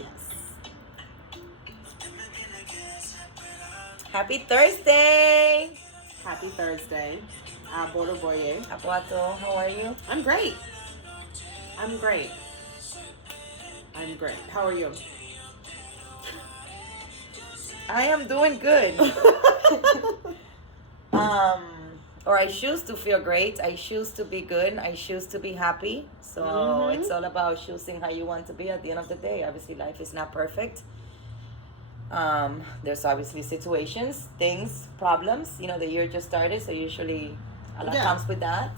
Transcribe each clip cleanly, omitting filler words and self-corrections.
Yes. Happy Thursday. Happy Thursday. Border Boye. Apuato, how are you? I'm great. I'm great. I'm great. How are you? I am doing good. Or I choose to feel great. I choose to be good. I choose to be happy. So it's all about choosing how you want to be at the end of the day. Obviously, life is not perfect. There's obviously situations, things, problems. You know, the year just started, so usually a lot comes with that.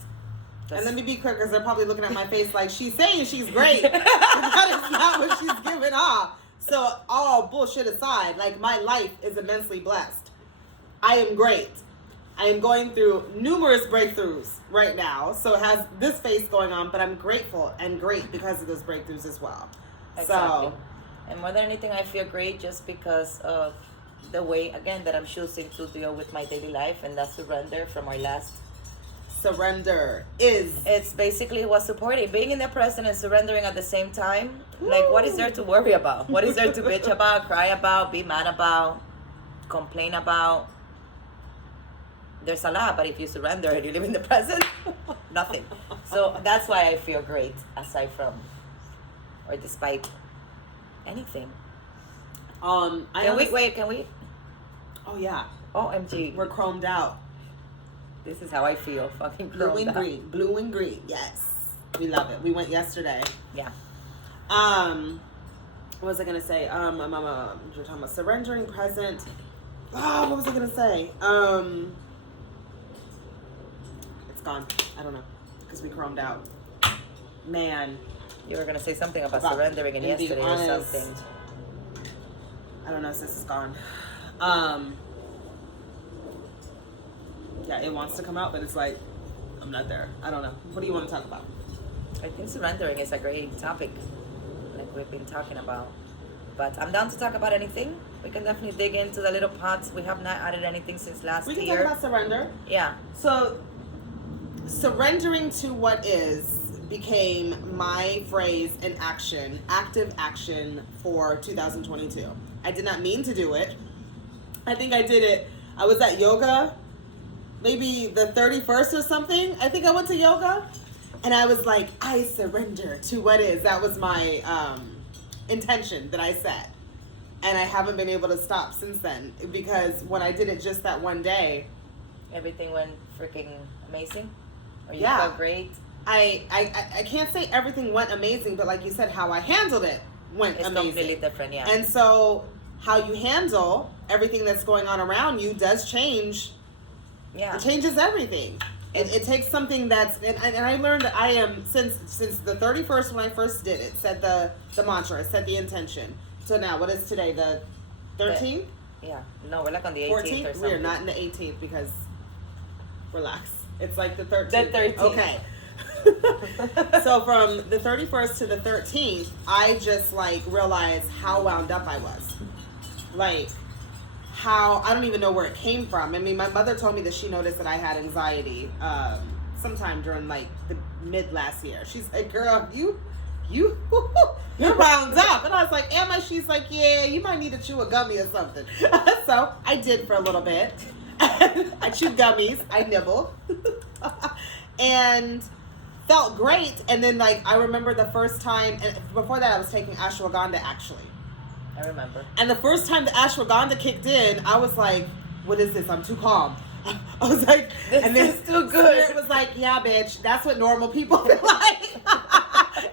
And let me be clear, because they're probably looking at my face like, she's saying she's great. That is not what she's giving off. So, all bullshit aside, like, my life is immensely blessed. I am great. I am going through numerous breakthroughs right now. So, it has this face going on, but I'm grateful and great because of those breakthroughs as well. Exactly. So, and more than anything, I feel great just because of the way, again, that I'm choosing to deal with my daily life, and that's surrender from our last. Surrender is. It's basically what's supporting. Being in the present and surrendering at the same time. Woo. Like, what is there to worry about? What is there to bitch about, cry about, be mad about, complain about? There's a lot, but if you surrender and you live in the present, nothing. So that's why I feel great, aside from, or despite anything. Can we? Oh, yeah. OMG. We're chromed out. This is how I feel. Fucking blue and green. Blue and green. Yes. We love it. We went yesterday. Yeah. What was I gonna say? You're talking about surrendering present. Oh, what was I gonna say? It's gone. I don't know. Because we chromed out. Man. You were gonna say something about surrendering and yesterday or something. I don't know, sis is gone. Yeah, it wants to come out, but it's like, I'm not there. I don't know. What do you want to talk about? I think surrendering is a great topic, like we've been talking about. But I'm down to talk about anything. We can definitely dig into the little pots. We have not added anything since last year. We can talk about surrender. Yeah. So, surrendering to what is became my phrase in action, active action for 2022. I did not mean to do it. I think I did it. I was at yoga. Maybe the 31st or something. I think I went to yoga. And I was like, I surrender to what is. That was my intention that I set. And I haven't been able to stop since then. Because when I did it just that one day. Everything went freaking amazing? Or you yeah. felt great? I can't say everything went amazing. But like you said, how I handled it went amazing. It's completely different, yeah. And so how you handle everything that's going on around you does change. Yeah. It changes everything. It takes something that's, and I learned that I am, since the 31st when I first did it, said the mantra, I set the intention. So now, what is today, the 13th? Yeah. No, we're like on the 18th 14th? or something. We're not in the 18th because, relax. It's like the 13th. The 13th. Okay. So from the 31st to the 13th, I just like realized how wound up I was. Like, how, I don't even know where it came from. I mean, my mother told me that she noticed that I had anxiety sometime during like the mid last year. She's like, girl, you're wound up. And I was like, am I? She's like, yeah, you might need to chew a gummy or something. So I did for a little bit. I chewed gummies. I nibbled. And felt great. And then like, I remember the first time, and before that I was taking ashwagandha actually. I remember. And the first time the ashwagandha kicked in, I was like, what is this? I'm too calm. I was like, this and then is too good. Spirit was like, yeah, bitch, that's what normal people feel like.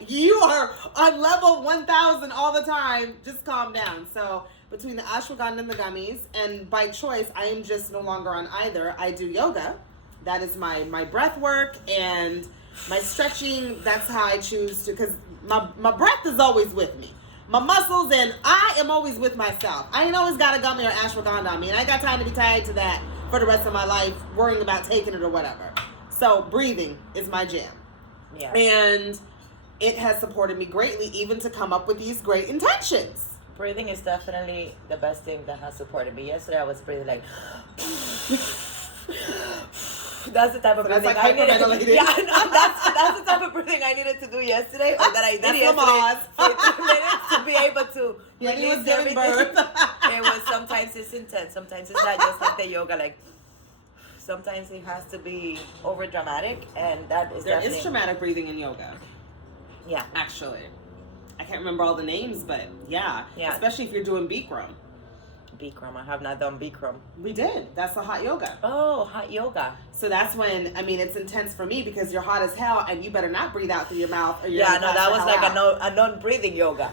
You are on level 1000 all the time. Just calm down. So between the ashwagandha and the gummies, and by choice, I am just no longer on either. I do yoga. That is my breath work and my stretching. That's how I choose to, because my breath is always with me. My muscles, and I am always with myself. I ain't always got a gummy or ashwagandha on me, and I ain't got time to be tied to that for the rest of my life, worrying about taking it or whatever. So breathing is my jam. Yeah. And it has supported me greatly, even to come up with these great intentions. Breathing is definitely the best thing that has supported me. Yesterday I was breathing like that's the type of breathing I needed. Yeah, no, that's the type of breathing I needed to do yesterday, or that I did yesterday for 2 minutes to be able to When he was release giving everything. birth. It was sometimes it's intense. Sometimes it's not just like the yoga. Like sometimes it has to be over dramatic, and that is There definitely is traumatic breathing in yoga. Yeah. Actually, I can't remember all the names, but yeah. Especially if you're doing Bikram. Bikram. I have not done Bikram. We did. That's the hot yoga. Oh, hot yoga. So that's when, I mean, it's intense for me because you're hot as hell and you better not breathe out through your mouth or you're Yeah, no, that was like out. a non-breathing yoga.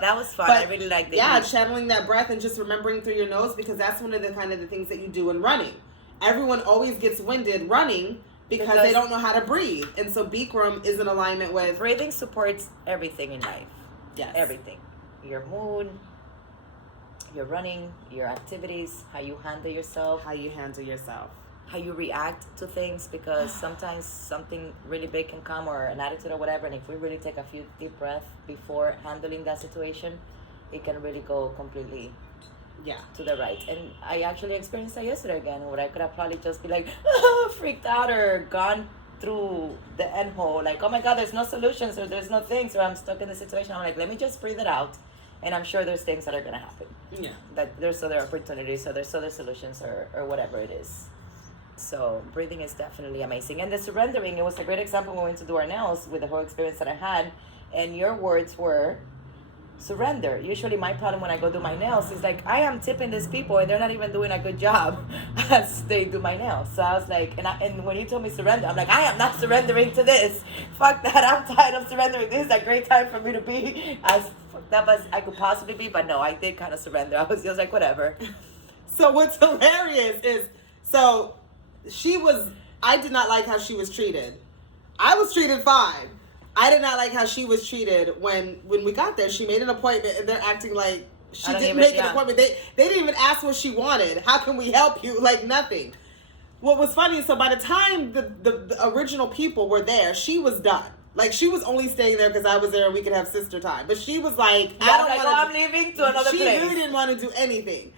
That was fun. But, I really liked it. Yeah, channeling that breath and just remembering through your nose because that's one of the kind of the things that you do in running. Everyone always gets winded running because they don't know how to breathe. And so Bikram is in alignment with... Breathing supports everything in life. Yes. Everything. Your mood, your running, your activities, how you handle yourself. How you handle yourself. How you react to things, because sometimes something really big can come, or an attitude or whatever, and if we really take a few deep breaths before handling that situation, it can really go completely to the right. And I actually experienced that yesterday again, where I could have probably just be like freaked out or gone through the end hole, like, oh my god, there's no solutions or there's no things, or I'm stuck in the situation. I'm like, let me just breathe it out, and I'm sure there's things that are gonna happen. Yeah. That there's other opportunities, or there's other solutions, or whatever it is. So breathing is definitely amazing. And the surrendering, it was a great example when we went to do our nails with the whole experience that I had. And your words were surrender. Usually my problem when I go do my nails is like, I am tipping these people and they're not even doing a good job as they do my nails. So I was like, and when you told me surrender, I'm like, I am not surrendering to this. Fuck that. I'm tired of surrendering. This is a great time for me to be as fucked up as I could possibly be. But no, I did kind of surrender. I was just like, whatever. So what's hilarious is, I did not like how she was treated. I was treated fine. I did not like how she was treated when we got there. She made an appointment and they're acting like she didn't make an appointment. They didn't even ask what she wanted. How can we help you? Like nothing. What was funny, so by the time the original people were there, she was done. Like she was only staying there because I was there and we could have sister time. But she was like, I'm leaving to another place. She really didn't want to do anything.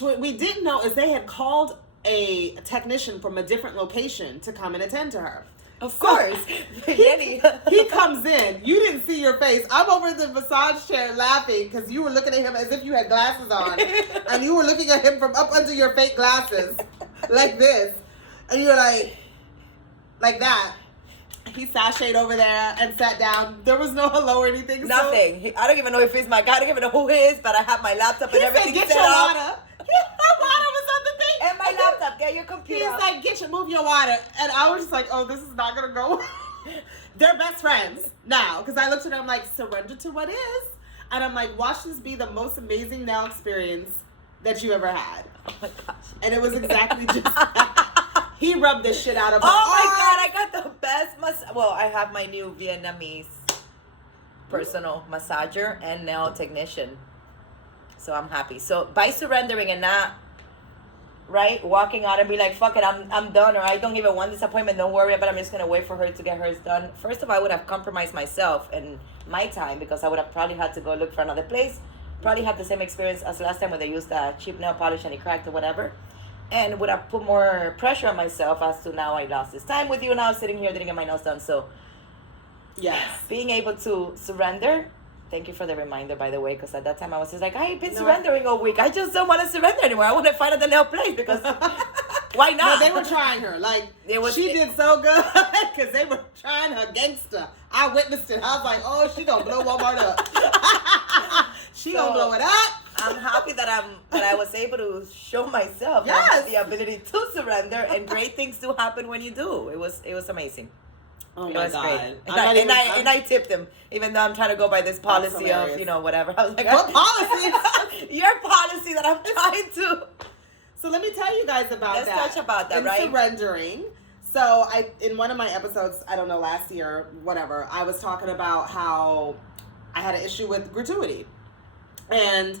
What we didn't know is they had called a technician from a different location to come and attend to her. Of course. He comes in. You didn't see your face. I'm over in the massage chair laughing because you were looking at him as if you had glasses on. And you were looking at him from up under your fake glasses. Like this. And you were like that. He sashayed over there and sat down. There was no hello or anything. Nothing. I don't even know if he's my guy. I don't even know who he is, but I have my laptop and everything said, set your up. water. Her water was on the thing. And my laptop. Get your computer. He's like, move your water. And I was just like, oh, this is not going to go. They're best friends now. Because I looked at her, I'm like, surrender to what is. And I'm like, watch this be the most amazing nail experience that you ever had. Oh my gosh. And it was exactly just that. He rubbed the shit out of her. Oh my god, I got the best well, I have my new Vietnamese personal massager and nail technician. So I'm happy. So by surrendering and not walking out and be like, fuck it, I'm done, or I don't even want this appointment, don't worry about it, I'm just gonna wait for her to get hers done. First of all, I would have compromised myself and my time because I would have probably had to go look for another place. Probably had the same experience as last time when they used a cheap nail polish and it cracked or whatever. And would have put more pressure on myself as to now I lost this time with you, now I'm sitting here didn't get my nails done. So yes, being able to surrender. Thank you for the reminder, by the way, because at that time I was just like, I've been surrendering all week. I just don't want to surrender anymore. I want to find another nail place because why not? No, they were trying her. Like, she did so good because they were trying her gangster. I witnessed it. I was like, oh, she going to blow Walmart up. She going to blow it up. I'm happy that I was able to show myself that I have the ability to surrender, and great things do happen when you do. It was amazing. Oh my god! Great. And I tipped him, even though I'm trying to go by this policy of whatever. I was like, what policy? Your policy that I'm trying to. So let me tell you guys about that. Let's touch about that, right? Surrendering. So in one of my episodes, I don't know, last year, whatever, I was talking about how I had an issue with gratuity, and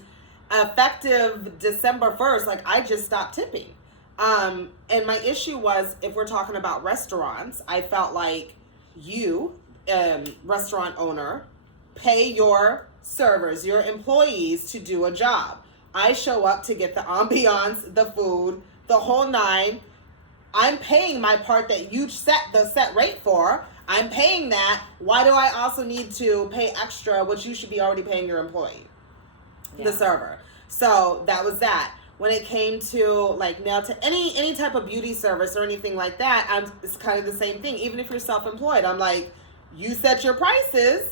effective December 1st, like I just stopped tipping. And my issue was, if we're talking about restaurants, I felt like you, restaurant owner, pay your servers, your employees to do a job. I show up to get the ambiance, the food, the whole nine. I'm paying my part that you set the set rate for. I'm paying that. Why do I also need to pay extra, which you should be already paying your employee, the server? So that was that. When it came to like nail to any type of beauty service or anything like that, it's kind of the same thing. Even if you're self-employed, I'm like, you set your prices,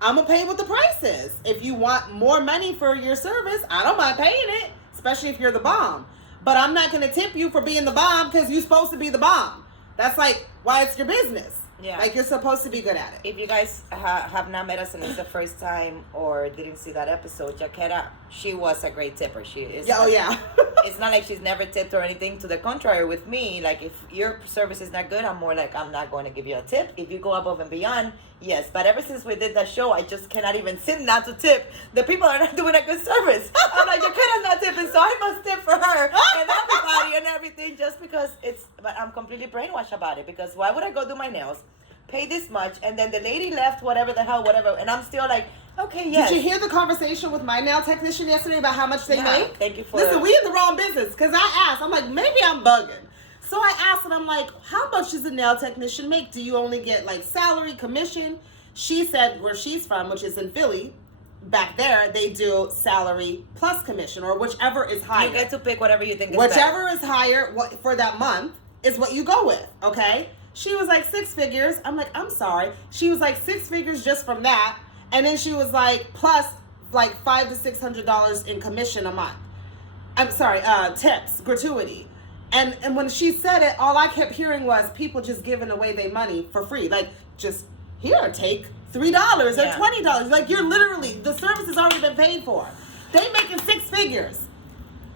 I'm gonna pay what the price is. If you want more money for your service, I don't mind paying it, especially if you're the bomb. But I'm not gonna tip you for being the bomb because you're supposed to be the bomb. That's like why it's your business. Yeah. Like you're supposed to be good at it. If you guys have not met us and it's the first time or didn't see that episode, Jaquera, she was a great tipper. She is. Yeah, yeah. It's not like she's never tipped or anything. To the contrary, with me, like if your service is not good, I'm more like, I'm not going to give you a tip. If you go above and beyond, yes. But ever since we did that show, I just cannot even sit not to tip. The people are not doing a good service. I'm like, Jaquera's not tipping, so I must tip for her and everybody and everything just because but I'm completely brainwashed about it, because why would I go do my nails, pay this much, and then the lady left whatever, and I'm still like, okay, yes. Did you hear the conversation with my nail technician yesterday about how much they make? Thank you for Listen, we in the wrong business, because I asked, I'm like, maybe I'm bugging. So I asked, and I'm like, how much does a nail technician make? Do you only get like salary, commission? She said where she's from, which is in Philly, back there, they do salary plus commission, or whichever is higher. You get to pick whatever you think is whichever better. is higher for that month is what you go with, okay? She was like 6 figures. I'm like, I'm sorry. She was like 6 figures just from that. And then she was like, plus like $500 to $600 in commission a month. I'm sorry, tips, gratuity. And when she said it, all I kept hearing was people just giving away their money for free. Like, just here, take $3 or $20. Like, you're literally, the service has already been paid for. They making 6 figures.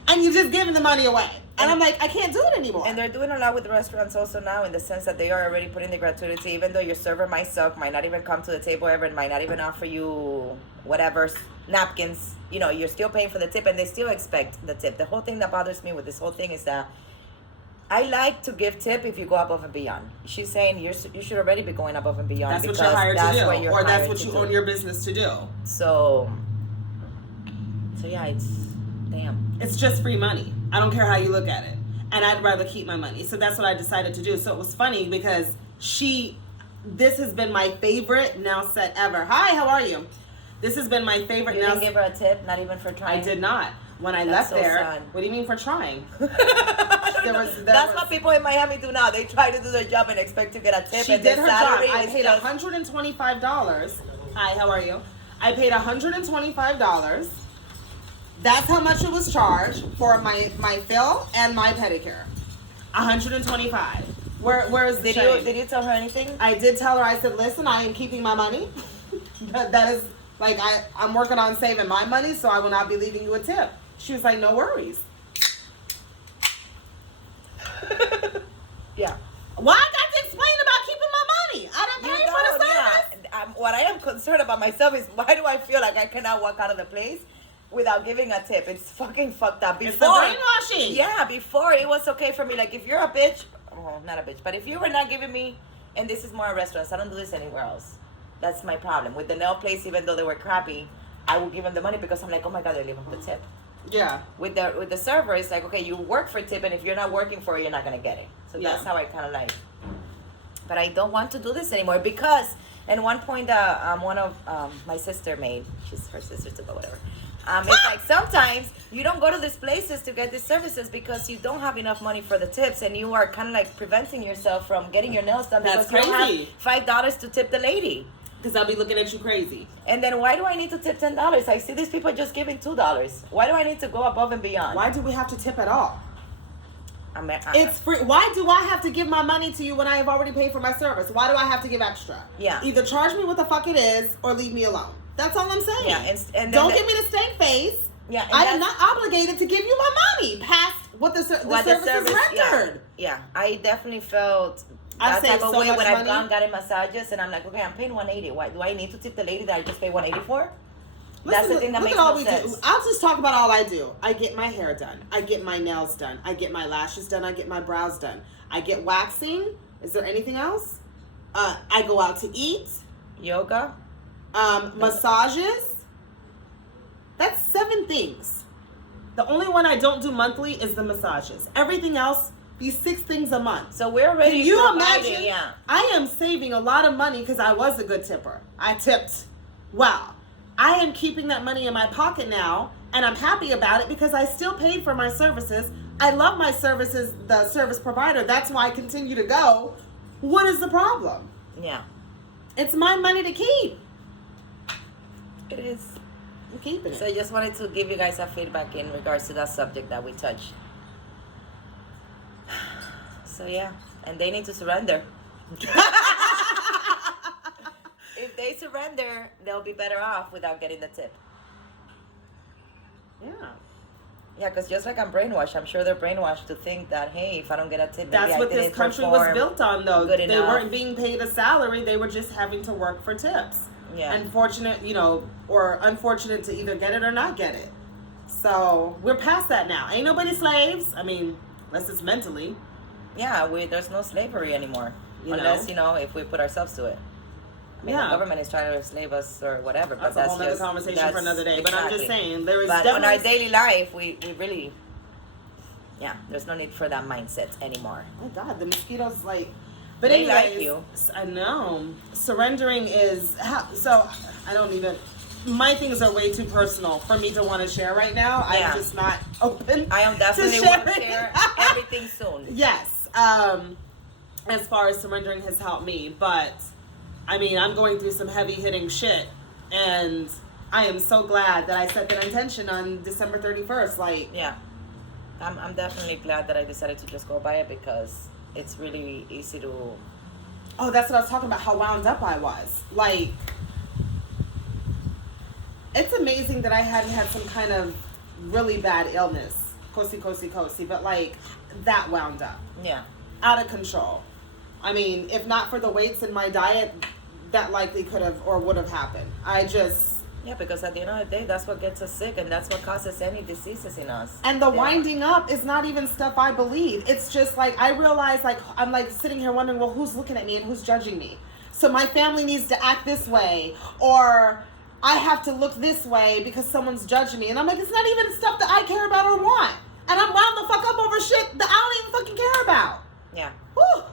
And you're just giving the money away. And I'm like, I can't do it anymore. And they're doing a lot with restaurants also now, in the sense that they are already putting the gratuity, even though your server might suck, might not even come to the table ever, and might not even offer you whatever, napkins. You know, you're still paying for the tip, and they still expect the tip. The whole thing that bothers me with this whole thing is that I like to give tip if you go above and beyond. She's saying you should already be going above and beyond. That's what you're hired to do, or that's what you do. own your business to do. So yeah, it's damn. It's just free money. I don't care how you look at it. And I'd rather keep my money. So that's what I decided to do. So it was funny because this has been my favorite nail set ever. Hi, how are you? This has been my favorite nail set. You didn't give her a tip? Not even for trying? I did not. When I left there, what do you mean for trying? That's what people in Miami do now. They try to do their job and expect to get a tip. She did her job. I paid $125. Hi, how are you? I paid $125. That's how much it was charged for my fill and my pedicure. $125. Where is the shame? Did you tell her anything? I did tell her. I said, listen, I am keeping my money. That is, like, I'm working on saving my money, so I will not be leaving you a tip. She was like, no worries. Yeah. Why I got to explain about keeping my money? I didn't pay for the service. Yeah. What I am concerned about myself is, why do I feel like I cannot walk out of the place without giving a tip? It's fucking fucked up. It's the brainwashing. Yeah, before it was okay for me. Like, if you're a bitch, oh, not a bitch, but if you were not giving me, and this is more a restaurant, I don't do this anywhere else. That's my problem. With the nail place, even though they were crappy, I would give them the money because I'm like, oh my God, they leave them the tip. Yeah. With the server, it's like, okay, you work for tip, and if you're not working for it, you're not going to get it. So that's how I kind of like. But I don't want to do this anymore because, at one point, one of my sister made, she's her sister too, but whatever. It's like sometimes you don't go to these places to get these services because you don't have enough money for the tips, and you are kind of like preventing yourself from getting your nails done because you don't have $5 to tip the lady. Because I'll be looking at you crazy. And then why do I need to tip $10? I see these people just giving $2. Why do I need to go above and beyond? Why do we have to tip at all? It's free. Why do I have to give my money to you when I have already paid for my service? Why do I have to give extra? Yeah. Either charge me what the fuck it is or leave me alone. That's all I'm saying. Yeah, and don't give me the stank face. Yeah, I am not obligated to give you my money past what the service is rendered. Yeah, I definitely felt that type of way when I've gotten massages, and I'm like, okay, I'm paying $180. Why do I need to tip the lady that I just paid $180 for? That's the thing that makes no sense. I'll just talk about all I do. I get my hair done. I get my nails done. I get my lashes done. I get my brows done. I get waxing. Is there anything else? I go out to eat. Yoga. Massages. That's 7 things. The only one I don't do monthly is the massages. Everything else, These 6 things a month. So we're already Can you providing, imagine? yeah. I am saving a lot of money because I was a good tipper. I tipped well. I am keeping that money in my pocket now, and I'm happy about it because I still paid for my services. I love my services, the service provider. That's why I continue to go. What is the problem? Yeah. It's my money to keep. It is. I'm keeping it. So I just wanted to give you guys a feedback in regards to that subject that we touched. So yeah, and they need to surrender. If they surrender, they'll be better off without getting the tip. Yeah. Yeah, because just like I'm brainwashed, I'm sure they're brainwashed to think that, hey, if I don't get a tip, maybe That's I what didn't this country was perform built on, though. good They enough. weren't being paid a salary. They were just having to work for tips. Yeah. Unfortunate, or unfortunate to either get it or not get it. So we're past that now. Ain't nobody slaves. I mean, unless it's mentally. Yeah, there's no slavery anymore. Unless, if we put ourselves to it. I mean, the government is trying to enslave us or whatever, but That's a whole other conversation for another day. But I'm just saying, there is But on our definitely... daily life, we really, there's no need for that mindset anymore. Oh, God, the mosquitoes, But They anyways, like you. I know. Surrendering is... So, I don't even... My things are way too personal for me to want to share right now. Yeah. I'm just not open I am definitely to want to sharing. share everything soon. Yes. As far as surrendering has helped me, but I mean, I'm going through some heavy hitting shit, and I am so glad that I set that intention on December 31st. Yeah, I'm definitely glad that I decided to just go by it because it's really easy to. Oh, that's what I was talking about. How wound up I was. It's amazing that I hadn't had some kind of really bad illness, cosi, but that wound up. Yeah. Out of control. I mean, if not for the weights in my diet, that likely could have or would have happened. Yeah, because at the end of the day, that's what gets us sick, and that's what causes any diseases in us. And the winding up is not even stuff I believe. It's just I realize I'm sitting here wondering, well, who's looking at me and who's judging me? So my family needs to act this way, or I have to look this way because someone's judging me. And I'm it's not even stuff that I care about or want. And I'm wound the fuck up over shit that I don't even fucking care about. Yeah. Whew.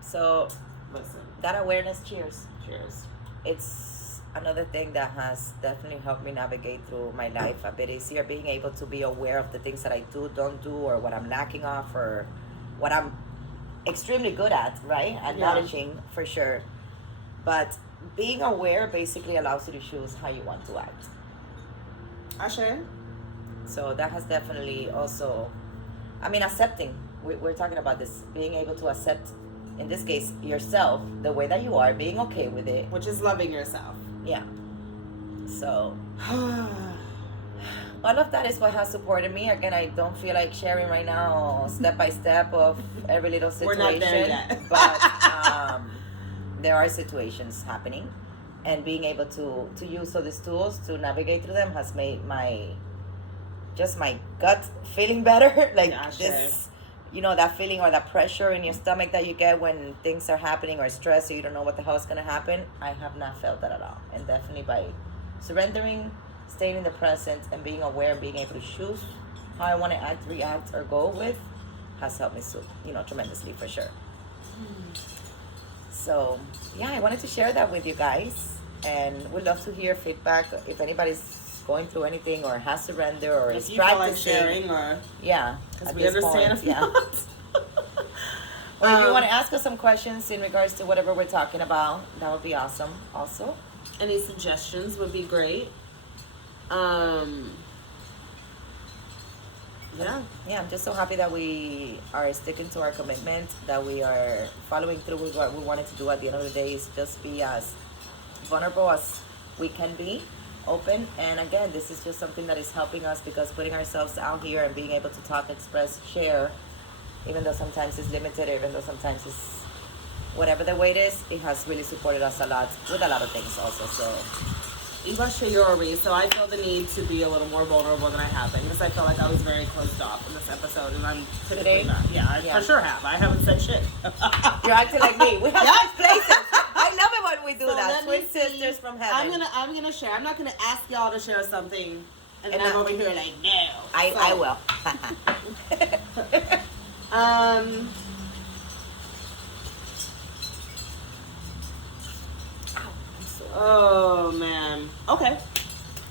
So, Listen. that awareness, cheers. Cheers. It's another thing that has definitely helped me navigate through my life a bit easier, being able to be aware of the things that I don't do, or what I'm lacking off, or what I'm extremely good at, right? Acknowledging for sure. But being aware basically allows you to choose how you want to act. Ashe? So that has definitely also, accepting. We're talking about this, being able to accept, in this case, yourself, the way that you are, being okay with it. Which is loving yourself. Yeah. So, all of that is what has supported me. Again, I don't feel like sharing right now step by step of every little situation. We're not there yet. But there are situations happening. And being able to use all these tools to navigate through them has made my gut feeling better. This, that feeling or that pressure in your stomach that you get when things are happening, or stress, so you don't know what the hell is going to happen. I have not felt that at all. And definitely by surrendering, staying in the present, and being aware and being able to choose how I want to act, react, or go with has helped me tremendously for sure. So, I wanted to share that with you guys. And we'd love to hear feedback if anybody's going through anything or has surrender or is you feel like practicing. sharing, or Because we understand if not. Or if you want to ask us some questions in regards to whatever we're talking about, that would be awesome also. Any suggestions would be great. I'm just so happy that we are sticking to our commitment, that we are following through with what we wanted to do. At the end of the day is just be as vulnerable as we can be, open. And again, this is just something that is helping us, because putting ourselves out here and being able to talk, express, share, even though sometimes it's limited, even though sometimes it's whatever the weight is, it has really supported us a lot with a lot of things also. So so I feel the need to be a little more vulnerable than I have been, because I felt like I was very closed off in this episode, and I'm typically not. I for sure have. I haven't said shit. You're acting like me. We have nice places. I love it when we do So that. let me Twin see. sisters from heaven. I'm gonna share. I'm not gonna ask y'all to share something, and then I'm over here like, no. I will. Um. Oh man. Okay.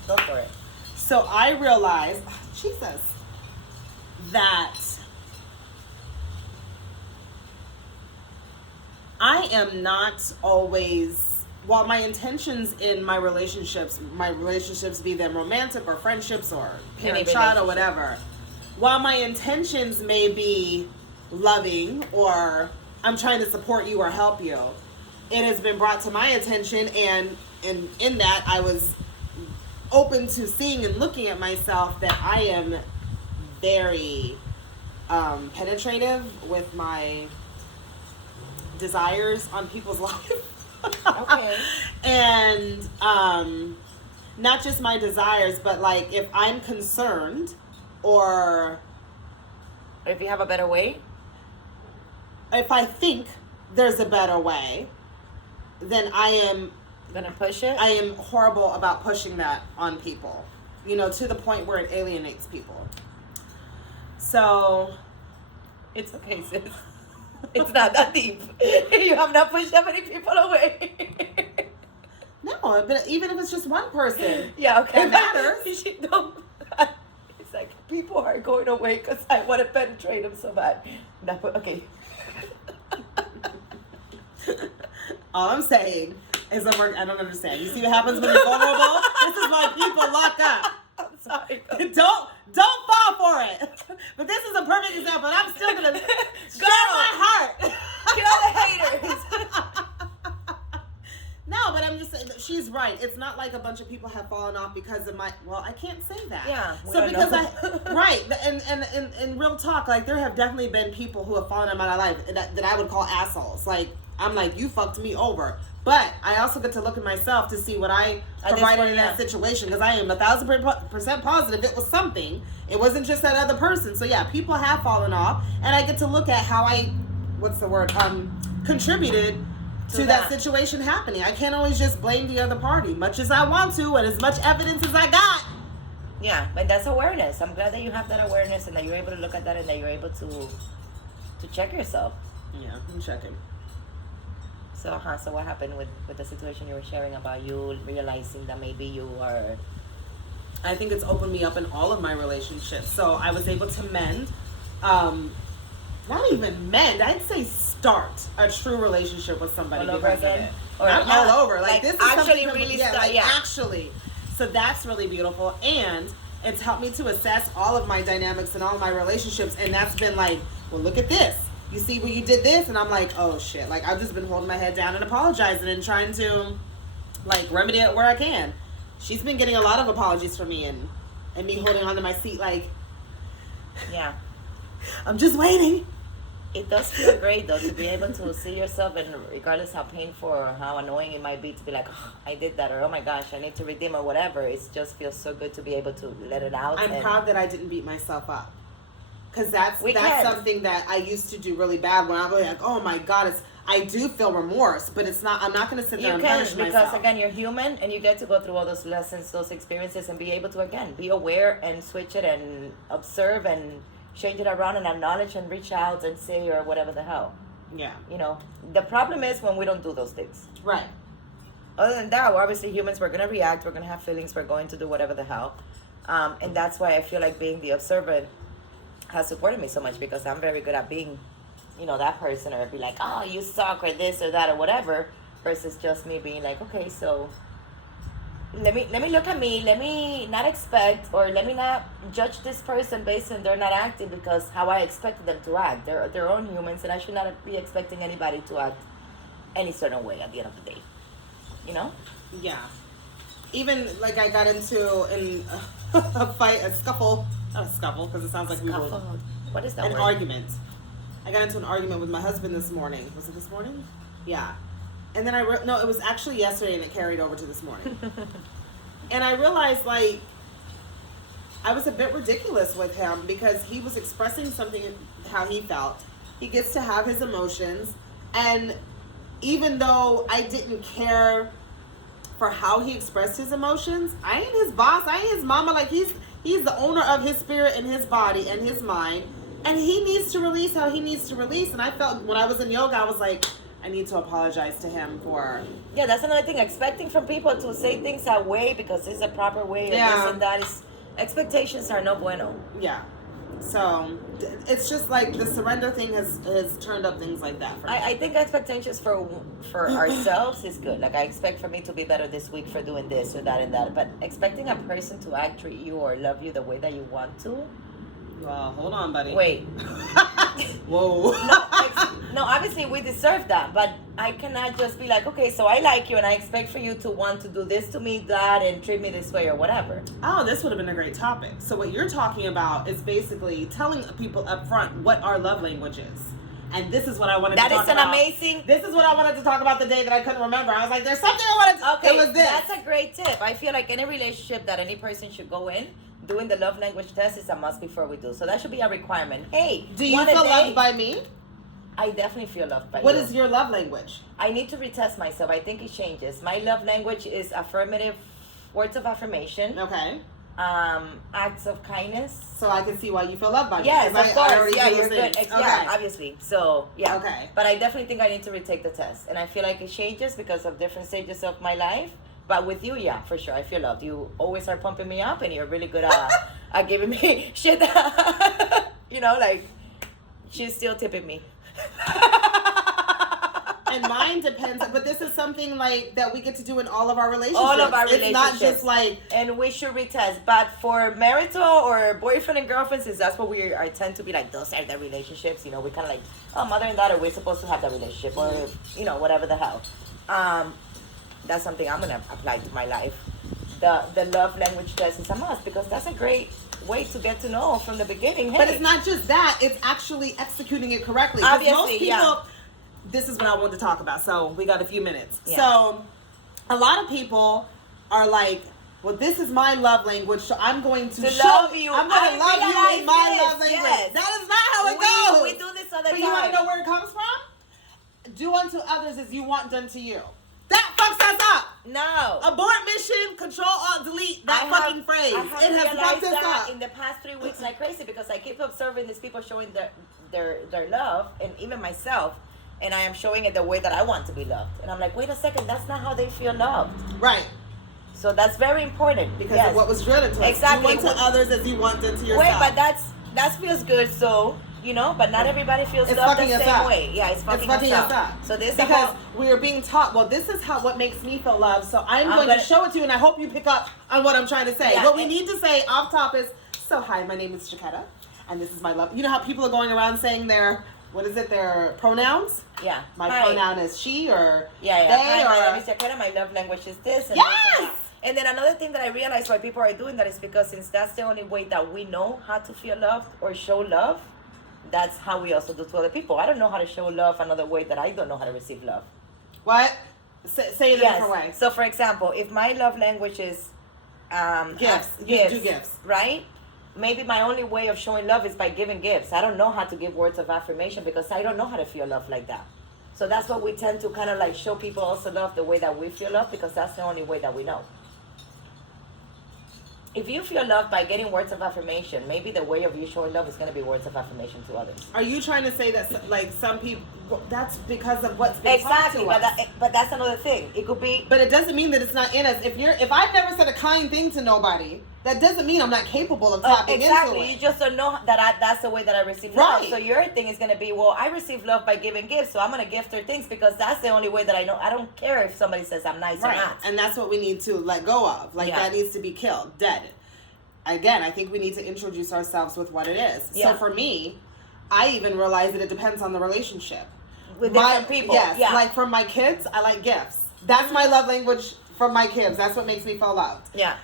Go for it. So I realized, Jesus, that I am not always, while my intentions in my relationships be them romantic or friendships or parent-child or whatever, while my intentions may be loving or I'm trying to support you or help you, it has been brought to my attention, and in that I was open to seeing and looking at myself that I am very penetrative with my desires on people's life. Okay. And not just my desires, but like if I'm concerned or If you have a better way, if I think there's a better way, then I am gonna push it. I am horrible about pushing that on people, you know, to the point where it alienates people. So It's okay, sis. It's not that deep. You have not pushed that many people away. no, but even if it's just one person, Yeah, okay. it matters. She don't. It's like people are going away because I want to penetrate them so bad. Okay. All I'm saying is I don't understand. You see what happens when you're vulnerable? This is why people lock up. I'm sorry. Don't fall for it. But this is a perfect example. And I'm still gonna share my heart. Kill the haters. No, but I'm just saying that she's right. It's not like a bunch of people have fallen off because of my. Well, I can't say that. Yeah. So because right, and real talk, like there have definitely been people who have fallen in my life that I would call assholes. Like I'm like, you fucked me over. But I also get to look at myself to see what I provided in that situation, because I am 1,000% positive it was something. It wasn't just that other person. So yeah, people have fallen off, and I get to look at how I, contributed to that situation happening. I can't always just blame the other party, much as I want to, and as much evidence as I got. Yeah, but that's awareness. I'm glad that you have that awareness and that you're able to look at that and that you're able to check yourself. Yeah, I'm checking. So what happened with the situation you were sharing about you realizing that maybe you are... I think it's opened me up in all of my relationships. So I was able to mend, not even mend, I'd say start a true relationship with somebody all over again? Or not all over. Like this is actually something really actually. So that's really beautiful. And it's helped me to assess all of my dynamics and all of my relationships. And that's been like, well, look at this. You see where you did this? And I'm like, oh shit. Like I've just been holding my head down and apologizing and trying to like remedy it where I can. She's been getting a lot of apologies from me and me holding onto my seat like, yeah, I'm just waiting. It does feel great though to be able to see yourself, and regardless how painful or how annoying it might be, to be like, oh, I did that, or oh my gosh, I need to redeem, or whatever. It just feels so good to be able to let it out. I'm proud that I didn't beat myself up. Because that's something that I used to do really bad when I was like, oh my God, I do feel remorse, but it's not, I'm not going to sit there and punish myself. Because again, you're human and you get to go through all those lessons, those experiences, and be able to, again, be aware and switch it and observe and change it around and acknowledge and reach out and say or whatever the hell. Yeah. You know, the problem is when we don't do those things. Right. Other than that, we're obviously humans, we're going to react, we're going to have feelings, we're going to do whatever the hell. And that's why I feel like being the observer has supported me so much, because I'm very good at being, you know, that person, or be like, oh, you suck, or this or that or whatever, versus just me being like, okay, so let me look at me, let me not expect, or let me not judge this person based on they're not acting because how I expected them to act. They're their own humans, and I should not be expecting anybody to act any certain way at the end of the day, you know? Yeah. Even like I got into a fight, a scuffle. Not a scuffle, because it sounds like we were... What is that An word? argument. I got into an argument with my husband this morning. Was it this morning? Yeah. And then no, it was actually yesterday, and it carried over to this morning. And I realized, like, I was a bit ridiculous with him because he was expressing something, how he felt. He gets to have his emotions. And even though I didn't care for how he expressed his emotions, I ain't his boss. I ain't his mama. Like, he's the owner of his spirit and his body and his mind. And he needs to release how he needs to release. And I felt when I was in yoga, I was like, I need to apologize to him for... Yeah, that's another thing. Expecting from people to say things that way because it's a proper way or Yeah. this and that is... Expectations are no bueno. Yeah. So, it's just like the surrender thing has turned up things like that for me. I think expectations for ourselves is good. Like, I expect for me to be better this week for doing this or that and that. But expecting a person to act, treat you, or love you the way that you want to... Well, hold on, buddy. Wait. Whoa. No, obviously we deserve that, but I cannot just be like, okay, so I like you and I expect for you to want to do this to me, that, and treat me this way or whatever. Oh, this would have been a great topic. So what you're talking about is basically telling people up front what our love language is. And this is what I wanted to talk about. That is an amazing... This is what I wanted to talk about the day that I couldn't remember. I was like, there's something I wanted to... Okay, it was this. That's a great tip. I feel like any relationship that any person should go in, doing the love language test is a must before we do. So that should be a requirement. Hey, do you feel loved by me? I definitely feel loved by you. What is your love language? I need to retest myself. I think it changes. My love language is affirmative, words of affirmation. Okay. Acts of kindness. So I can see why you feel loved by me. Yes, of course. Yeah, you're good. good. Yeah, obviously. So, yeah. Okay. But I definitely think I need to retake the test. And I feel like it changes because of different stages of my life. But with you, yeah, for sure. I feel loved. You always are pumping me up and you're really good at giving me shit. You know, like, she's still tipping me. And mine depends, but this is something like that we get to do in all of our relationships. All of our relationships. It's not just like... And we should retest. But for marital or boyfriend and girlfriend, since that's what we are tend to be like, those are the relationships. You know, we kind of like, oh, mother and daughter, we're supposed to have that relationship. Or, you know, whatever the hell. That's something I'm going to apply to my life. The love language test is a must because that's a great way to get to know from the beginning. Hey. But it's not just that. It's actually executing it correctly. Obviously, most people, yeah. This is what I wanted to talk about. So we got a few minutes. Yeah. So a lot of people are like, well, this is my love language, so I'm going to love you. I'm going to love you in my love language. Yes. That is not how it goes. We do this all the But time. you want to know where it comes from? Do unto others as you want done to you. That fucks us up. No. Abort mission, control, alt, delete. That fucking phrase. It has fucked us up. in the past 3 weeks like crazy because I keep observing these people showing their love, and even myself, and I am showing it the way that I want to be loved. And I'm like, wait a second, that's not how they feel loved. Right. So that's very important Because of what was drilled into us. Exactly. Do unto others as you want done to yourself. Wait, but that feels good, so... You know, but not everybody feels it's loved the fucking us same up. way. Yeah, it's fucking us up. So this because we are being taught. Well, this is what makes me feel loved. So I'm going to show it to you, and I hope you pick up on what I'm trying to say. Yeah, what we need to say off top is, so hi, my name is Chiquetta, and this is my love. You know how people are going around saying their pronouns? Yeah. My pronoun is she or they. Hi, or my name is Chiquetta. My love language is this. And yes. This and that. And then another thing that I realize why people are doing that is because since that's the only way that we know how to feel loved or show love. That's how we also do to other people. I don't know how to show love another way that I don't know how to receive love. What? Say it in a different way. So, for example, if my love language is gifts, you do gifts, right? Maybe my only way of showing love is by giving gifts. I don't know how to give words of affirmation because I don't know how to feel love like that. So that's what we tend to kind of like show people also love the way that we feel love because that's the only way that we know. If you feel loved by getting words of affirmation, maybe the way of you showing love is going to be words of affirmation to others. Are you trying to say that, like, some people, that's because of what's been taught to us? But that's another thing. It could be... But it doesn't mean that it's not in us. If I've never said a kind thing to nobody, that doesn't mean I'm not capable of tapping into it. Exactly. You just don't know that that's the way that I receive love. Right. So your thing is going to be, well, I receive love by giving gifts, so I'm going to gift her things because that's the only way that I know. I don't care if somebody says I'm nice or not. And that's what we need to let go of. Like, that needs to be killed, dead. Again, I think we need to introduce ourselves with what it is. Yeah. So for me, I even realize that it depends on the relationship. With different people. Yes. Yeah. Like from my kids, I like gifts. That's my love language from my kids. That's what makes me feel loved. Yeah.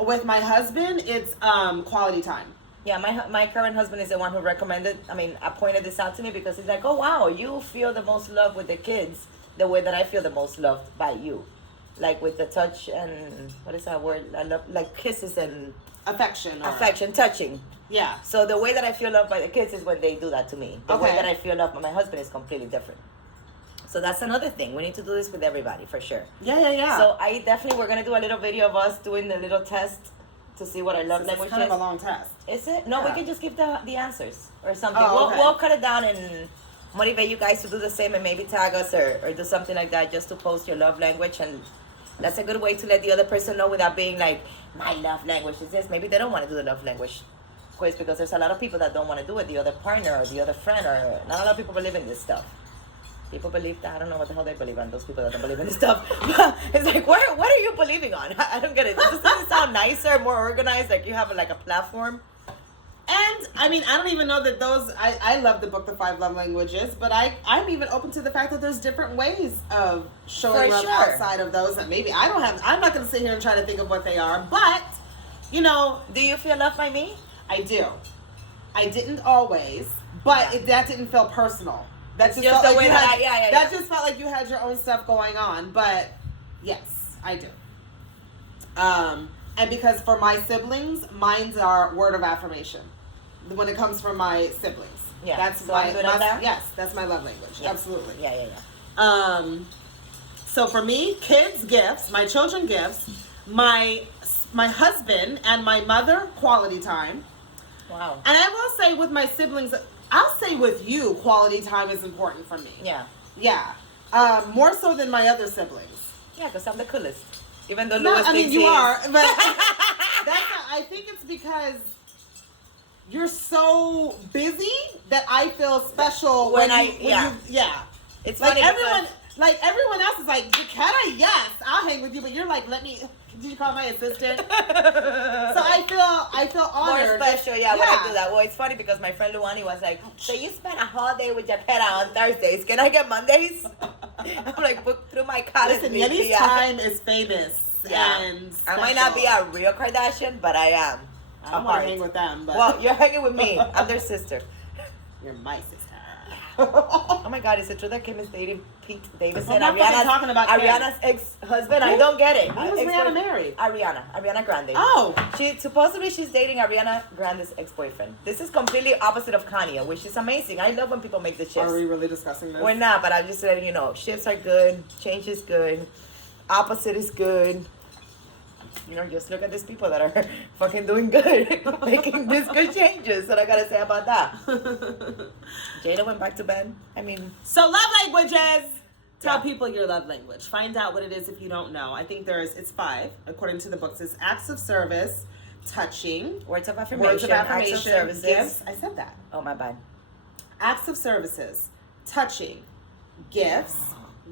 With my husband, it's quality time. Yeah, my current husband is the one who pointed this out to me because he's like, oh, wow, you feel the most love with the kids the way that I feel the most loved by you. Like with the touch and, what is that word? I love, like kisses and... Affection, touching. Yeah. So the way that I feel loved by the kids is when they do that to me. The way that I feel loved by my husband is completely different. So that's another thing. We need to do this with everybody, for sure. Yeah. So we're going to do a little video of us doing the little test to see what our love language It's kind is. of a long test. Is it? No, Yeah. we can just give the answers or something. Oh, okay. We'll cut it down and motivate you guys to do the same and maybe tag us or do something like that just to post your love language. And that's a good way to let the other person know without being like, my love language is this. Maybe they don't want to do the love language quiz because there's a lot of people that don't want to do it. The other partner or the other friend, or not a lot of people believe in this stuff. People believe that. I don't know what the hell they believe on, those people that don't believe in this stuff. It's like, what are you believing on? I don't get it. Doesn't it sound nicer, more organized, like you have like a platform? And I mean, I don't even know that those. I love the book, The 5 Love Languages, but I'm even open to the fact that there's different ways of showing For love sure. outside of those that maybe I don't have. I'm not going to sit here and try to think of what they are, but you know, Do you feel loved by me? I do. I didn't always, but Yeah. that didn't feel personal. That It's just just felt the like way you that had. yeah. That just felt like you had your own stuff going on, but yes, I do. And because for my siblings, mine's are word of affirmation. When it comes from my siblings, Yeah. that's So my, I'm good at that? yes, that's my love language. Yeah. Absolutely. Yeah. So for me, kids gifts, my children gifts, my husband and my mother quality time. Wow. And I will say with my siblings, I'll say with you, quality time is important for me. Yeah. Yeah. More so than my other siblings. Yeah, because I'm the coolest. Even though No, Louis I mean thinks you he are, is. but that's not, I think it's because you're so busy that I feel special when you, yeah. It's Like funny everyone, because- like everyone else is like, can I? Yes, I'll hang with you, but you're like, let me. Did you call my assistant? So I feel honored. More special, yeah, when I do that. Well, it's funny because my friend Luani was like, so you spend a whole day with your pet on Thursdays. Can I get Mondays? I'm like, book through my calendar. Listen, Yenny's time is famous. Yeah. And I might not be special. a real Kardashian, but I am. I don't want to hang with them, but Well, you're hanging with me. I'm their sister. you're my sister. Oh my God, is it true that Kim is dating Pete Davidson? I'm not fucking talking about Kim. Ariana's ex-husband? I don't get it. Who was Rihanna married? Ariana Grande. Oh. Supposedly she's dating Ariana Grande's ex-boyfriend. This is completely opposite of Kanye, which is amazing. I love when people make the shifts. Are we really discussing this? We're not, but I'm just letting you know. Shifts are good. Change is good. Opposite is good. You know, just look at these people that are fucking doing good, making these good changes. What I gotta say about that? Jada went back to bed. I mean, So love languages. Tell Yeah. people your love language. Find out what it is if you don't know. I think it's 5 according to the books. It's acts of service, touching, words of affirmation, acts of services. gifts. I said that. Oh, my bad. Acts of services, touching, gifts,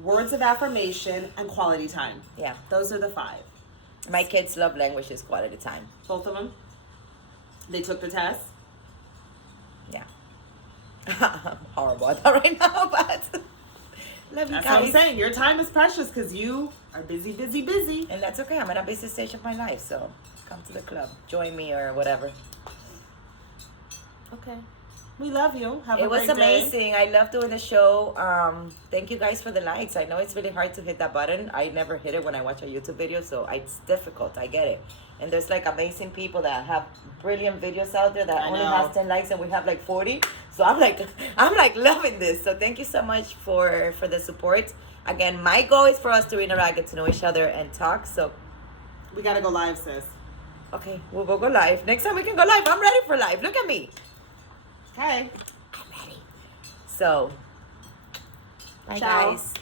words of affirmation, and quality time. Yeah. Those are the 5. My kids' love language is quality time. Both of them. They took the test. Yeah. I'm horrible at that right now, but love you That's what I'm guys. saying. Your time is precious because you are busy, busy, busy. And that's okay. I'm in a busy stage of my life, so come to the club. Join me or whatever. Okay. We love you. Have a It was great day. amazing. I love doing the show. Thank you guys for the likes. I know it's really hard to hit that button. I never hit it when I watch a YouTube video, so it's difficult. I get it. And there's like amazing people that have brilliant videos out there that I only know. has 10 likes and we have like 40. So I'm like loving this. So thank you so much for the support. Again, my goal is for us to interact, get to know each other, and talk. So We gotta go live, sis. okay, we'll go live. Next time we can go live. I'm ready for live. Look at me. Okay. I'm ready. So, bye Ciao. guys.